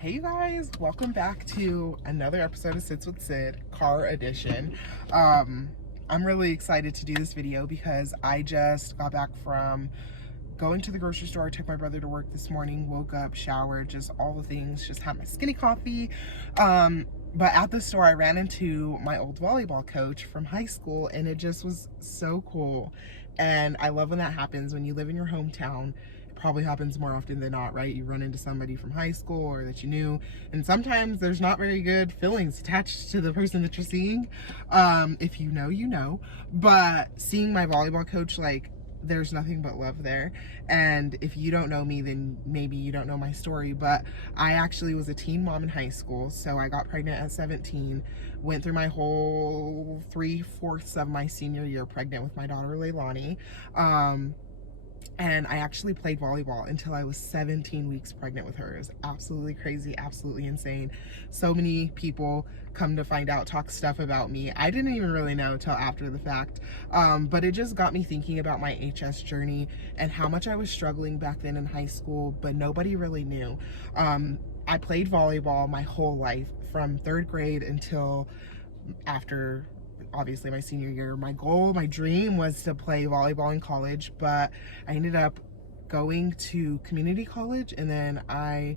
Hey you guys, welcome back to another episode of Sits with Sid, car edition. I'm really excited to do this video because I just got back from going to the grocery store. I took my brother to work this morning, woke up, showered, just all the things, just had my skinny coffee. But at the store I ran into my old volleyball coach from high school, and it just was so cool. And I love when that happens when you live in your hometown. Probably happens more often than not, right? You run into somebody from high school or that you knew, and sometimes there's not very good feelings attached to the person that you're seeing. If you know, you know. But seeing my volleyball coach, like, there's nothing but love there. And if you don't know me, then maybe you don't know my story, but I actually was a teen mom in high school. So I got pregnant at 17, went through my whole 3/4 of my senior year pregnant with my daughter Leilani. And I actually played volleyball until I was 17 weeks pregnant with her. It was absolutely crazy, absolutely insane. So many people come to find out, talk stuff about me. I didn't even really know till after the fact. But it just got me thinking about my HS journey and how much I was struggling back then in high school, but nobody really knew. I played volleyball my whole life from 3rd grade until after obviously my senior year. My goal, my dream was to play volleyball in college, but I ended up going to community college, and then I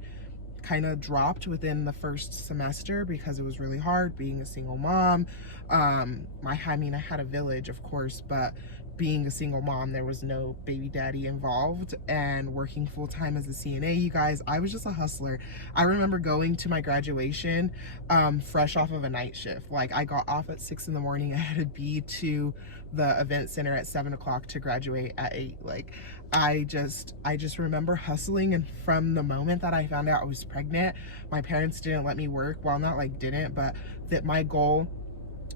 kind of dropped within the first semester because it was really hard being a single mom. I had a village, of course, but being a single mom, there was no baby daddy involved, and working full-time as a CNA, you guys, I was just a hustler. I remember going to my graduation fresh off of a night shift. Like, I got off at 6 in the morning. I had to be to the event center at 7 o'clock to graduate at 8. Like, I just remember hustling, and from the moment that I found out I was pregnant, my parents didn't let me work. Well, not like didn't, but that my goal,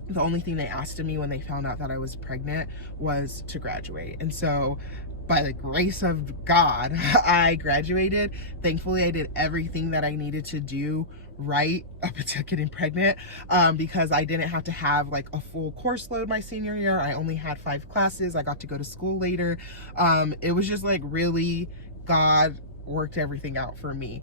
the only thing they asked of me when they found out that I was pregnant was to graduate. And so by the grace of God, I graduated. Thankfully, I did everything that I needed to do right up until getting pregnant, because I didn't have to have like a full course load my senior year. I only had 5 classes. I got to go to school later. It was just like really God worked everything out for me,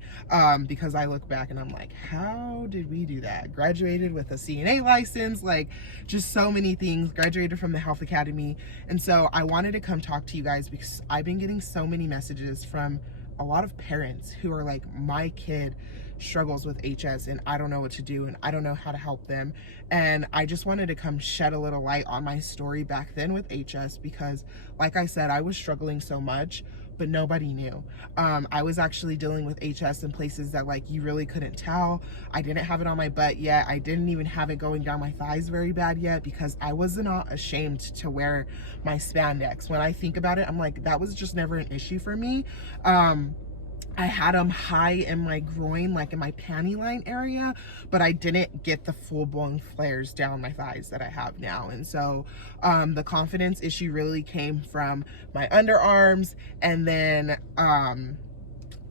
because I look back and I'm like, how did we do that? Graduated with a CNA license, like just so many things, graduated from the health academy. And so I wanted to come talk to you guys because I've been getting so many messages from a lot of parents who are like, my kid struggles with HS and I don't know what to do and I don't know how to help them. And I just wanted to come shed a little light on my story back then with HS, because like I said, I was struggling so much, but nobody knew. I was actually dealing with HS in places that like you really couldn't tell. I didn't have it on my butt yet. I didn't even have it going down my thighs very bad yet, because I was not ashamed to wear my spandex. When I think about it, I'm like, that was just never an issue for me. I had them high in my groin, like in my panty line area, but I didn't get the full-blown flares down my thighs that I have now. And so the confidence issue really came from my underarms, and then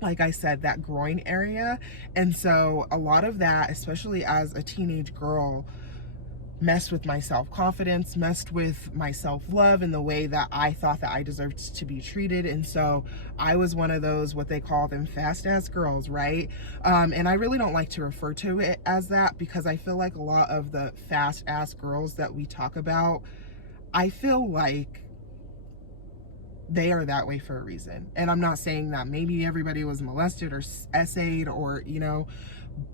like I said, that groin area. And so a lot of that, especially as a teenage girl, messed with my self-confidence, messed with my self-love in the way that I thought that I deserved to be treated. And so I was one of those, what they call them, fast-ass girls, right? And I really don't like to refer to it as that, because I feel like a lot of the fast-ass girls that we talk about, I feel like they are that way for a reason. And I'm not saying that maybe everybody was molested or essayed or, you know,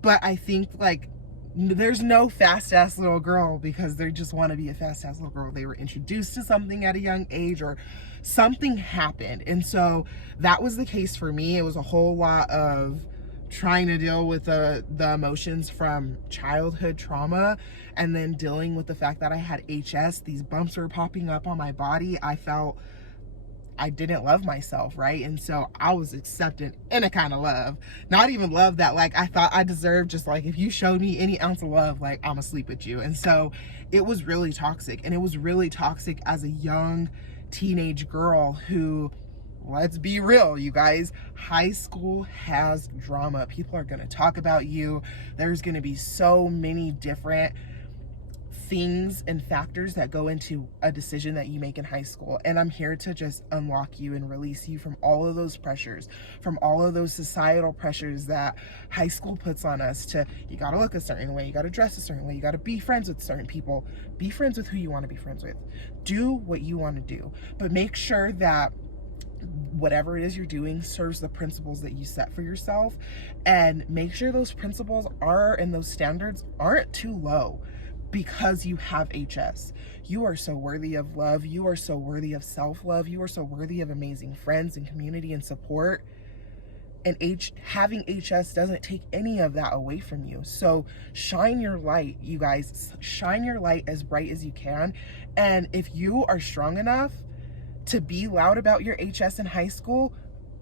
but I think like there's no fast-ass little girl because they just want to be a fast-ass little girl. They were introduced to something at a young age or something happened. And so that was the case for me. It was a whole lot of trying to deal with the emotions from childhood trauma, and then dealing with the fact that I had HS. These bumps were popping up on my body. I felt I didn't love myself, right? And so I was accepting any kind of love, not even love that like I thought I deserved, just like if you showed me any ounce of love, like I'm gonna sleep with you. And so it was really toxic, and it was really toxic as a young teenage girl who, let's be real, you guys, high school has drama. People are gonna talk about you. There's gonna be so many different things and factors that go into a decision that you make in high school. And I'm here to just unlock you and release you from all of those pressures, from all of those societal pressures that high school puts on us to, you gotta look a certain way, you gotta dress a certain way, you gotta be friends with certain people. Be friends with who you wanna be friends with. Do what you wanna do, but make sure that whatever it is you're doing serves the principles that you set for yourself, and make sure those principles are, and those standards aren't too low. Because you have HS. You are so worthy of love. You are so worthy of self-love. You are so worthy of amazing friends and community and support. And having HS doesn't take any of that away from you. So shine your light, you guys. Shine your light as bright as you can. And if you are strong enough to be loud about your HS in high school,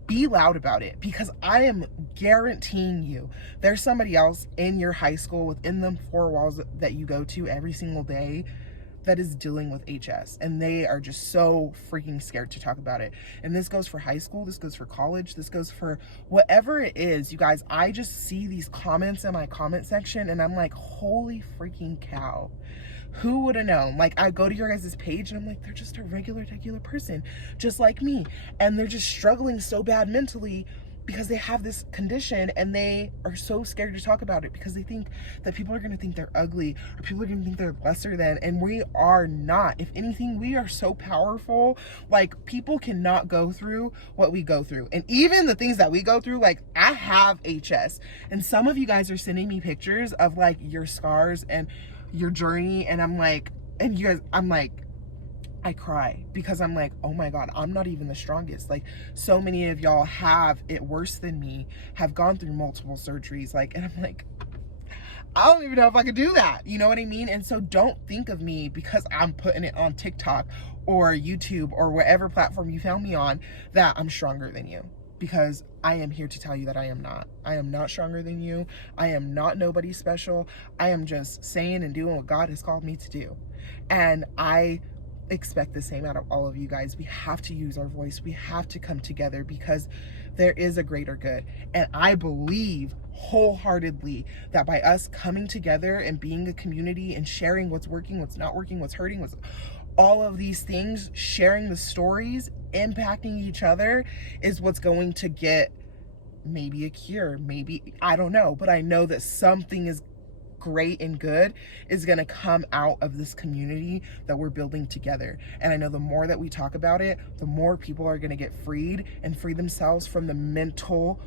be loud about it, because I am guaranteeing you there's somebody else in your high school, within them four walls that you go to every single day, that is dealing with HS, and they are just so freaking scared to talk about it. And this goes for high school, this goes for college, this goes for whatever it is. You guys, I just see these comments in my comment section and I'm like, holy freaking cow. Who would have known? Like, I go to your guys' page and I'm like, they're just a regular person, just like me. And they're just struggling so bad mentally because they have this condition, and they are so scared to talk about it because they think that people are going to think they're ugly, or people are going to think they're lesser than, and we are not. If anything, we are so powerful. Like, people cannot go through what we go through. And even the things that we go through, like, I have HS, and some of you guys are sending me pictures of like your scars and your journey, and I'm like, and you guys, I'm like, I cry because I'm like, oh my God, I'm not even the strongest. Like, so many of y'all have it worse than me, have gone through multiple surgeries, like, and I'm like, I don't even know if I could do that. You know what I mean? And so don't think of me because I'm putting it on TikTok or YouTube or whatever platform you found me on that I'm stronger than you. Because I am here to tell you that I am not. I am not stronger than you. I am not nobody special. I am just saying and doing what God has called me to do. And I expect the same out of all of you guys. We have to use our voice. We have to come together because there is a greater good. And I believe wholeheartedly that by us coming together and being a community and sharing what's working, what's not working, what's hurting, what's all of these things, sharing the stories, impacting each other is what's going to get maybe a cure, maybe, I don't know, but I know that something is great and good is going to come out of this community that we're building together. And I know the more that we talk about it, the more people are going to get freed and free themselves from the mental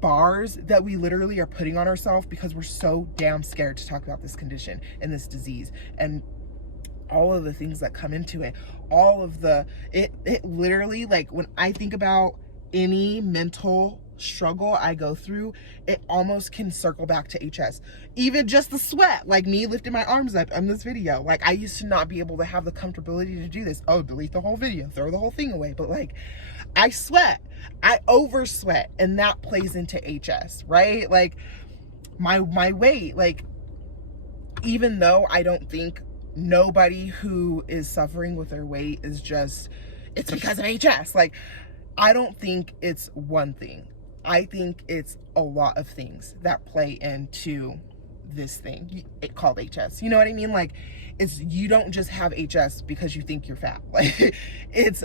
bars that we literally are putting on ourselves because we're so damn scared to talk about this condition and this disease and all of the things that come into it. All of the, it literally, like, when I think about any mental struggle I go through, it almost can circle back to HS. Even just the sweat, like me lifting my arms up in this video. Like, I used to not be able to have the comfortability to do this. Oh, delete the whole video, throw the whole thing away. But like, I sweat, I over sweat, and that plays into HS, right? Like my weight, like, even though I don't think nobody who is suffering with their weight is just, it's because of HS. Like, I don't think it's one thing. I think it's a lot of things that play into this thing called HS. You know what I mean? Like, it's, you don't just have HS because you think you're fat. Like, it's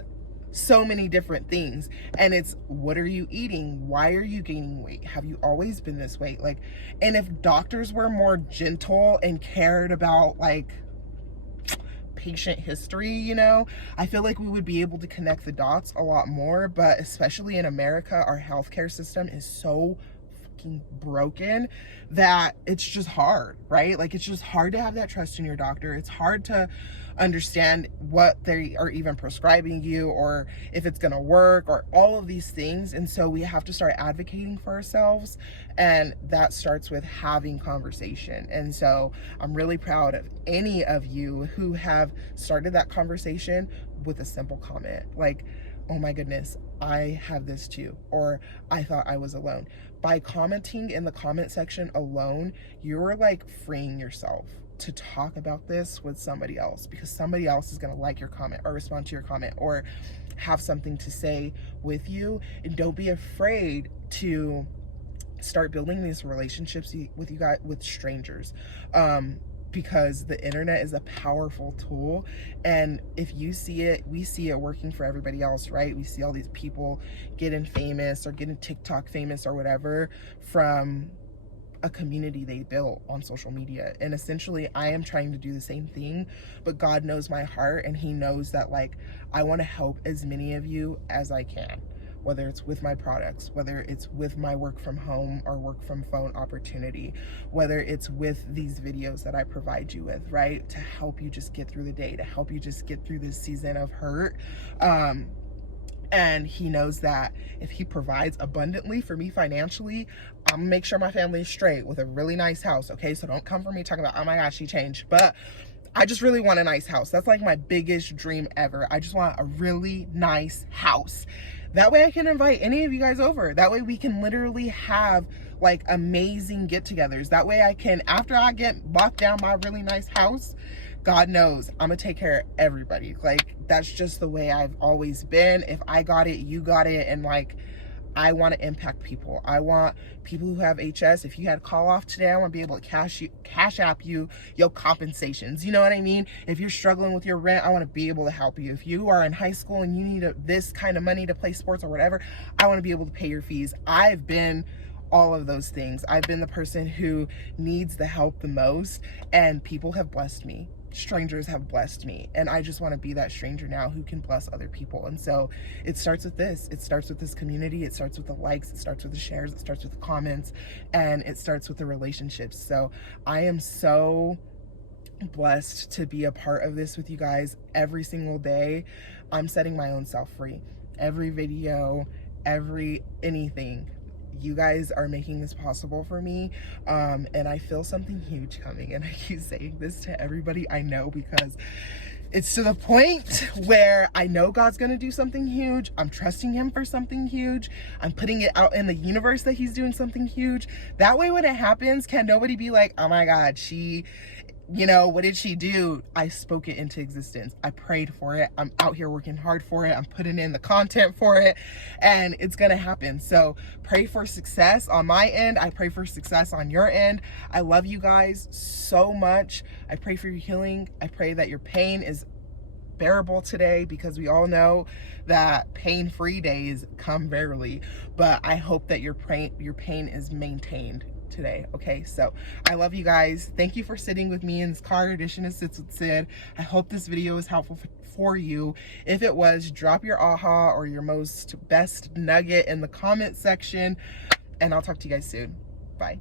so many different things. And it's, what are you eating? Why are you gaining weight? Have you always been this way? Like, and if doctors were more gentle and cared about, like, patient history, you know, I feel like we would be able to connect the dots a lot more. But especially in America, our healthcare system is so fucking broken that it's just hard, right? Like, it's just hard to have that trust in your doctor. It's hard to understand what they are even prescribing you, or if it's gonna work, or all of these things. And so we have to start advocating for ourselves, and that starts with having conversation. And so I'm really proud of any of you who have started that conversation with a simple comment like, oh my goodness, I have this too, or I thought I was alone. By commenting in the comment section alone, you're like freeing yourself to talk about this with somebody else, because somebody else is going to like your comment or respond to your comment or have something to say with you. And don't be afraid to start building these relationships with you guys, with strangers. because the internet is a powerful tool, and if you see it, we see it working for everybody else, right? We see all these people getting famous or getting TikTok famous or whatever from a community they built on social media. And essentially I am trying to do the same thing, but God knows my heart, and he knows that like I want to help as many of you as I can, whether it's with my products, whether it's with my work from home or work from phone opportunity, whether it's with these videos that I provide you with, right? To help you just get through the day, to help you just get through this season of hurt. And he knows that if he provides abundantly for me financially, I'm gonna make sure my family is straight with a really nice house, okay? So don't come for me talking about, oh my gosh, she changed. But I just really want a nice house. That's like my biggest dream ever. I just want a really nice house. That way I can invite any of you guys over. That way we can literally have like amazing get-togethers. That way I can, after I get locked down my really nice house, God knows I'm gonna take care of everybody. Like, that's just the way I've always been. If I got it, you got it. And like, I want to impact people. I want people who have HS, if you had call off today, I want to be able to cash app you your compensations. You know what I mean? If you're struggling with your rent, I want to be able to help you. If you are in high school and you need this kind of money to play sports or whatever, I want to be able to pay your fees. I've been all of those things. I've been the person who needs the help the most, and people have blessed me. Strangers have blessed me, and I just want to be that stranger now who can bless other people. And so it starts with this. It starts with this community. It starts with the likes. It starts with the shares. It starts with the comments, and it starts with the relationships. So I am so blessed to be a part of this with you guys every single day. I'm setting my own self free. Every video, anything. You guys are making this possible for me, and I feel something huge coming. And I keep saying this to everybody I know because it's to the point where I know God's gonna do something huge. I'm trusting him for something huge. I'm putting it out in the universe that he's doing something huge. That way when it happens, can nobody be like, oh my God, she, you know, what did she do? I spoke it into existence. I prayed for it. I'm out here working hard for it. I'm putting in the content for it, and it's gonna happen. So pray for success on my end. I pray for success on your end. I love you guys so much. I pray for your healing. I pray that your pain is bearable today, because we all know that pain-free days come rarely, but I hope that your pain is maintained today. Okay, so I love you guys. Thank you for sitting with me in this car edition of Sits with Sid. I hope this video is helpful for you. If it was, drop your aha or your best nugget in the comment section, and I'll talk to you guys soon. Bye.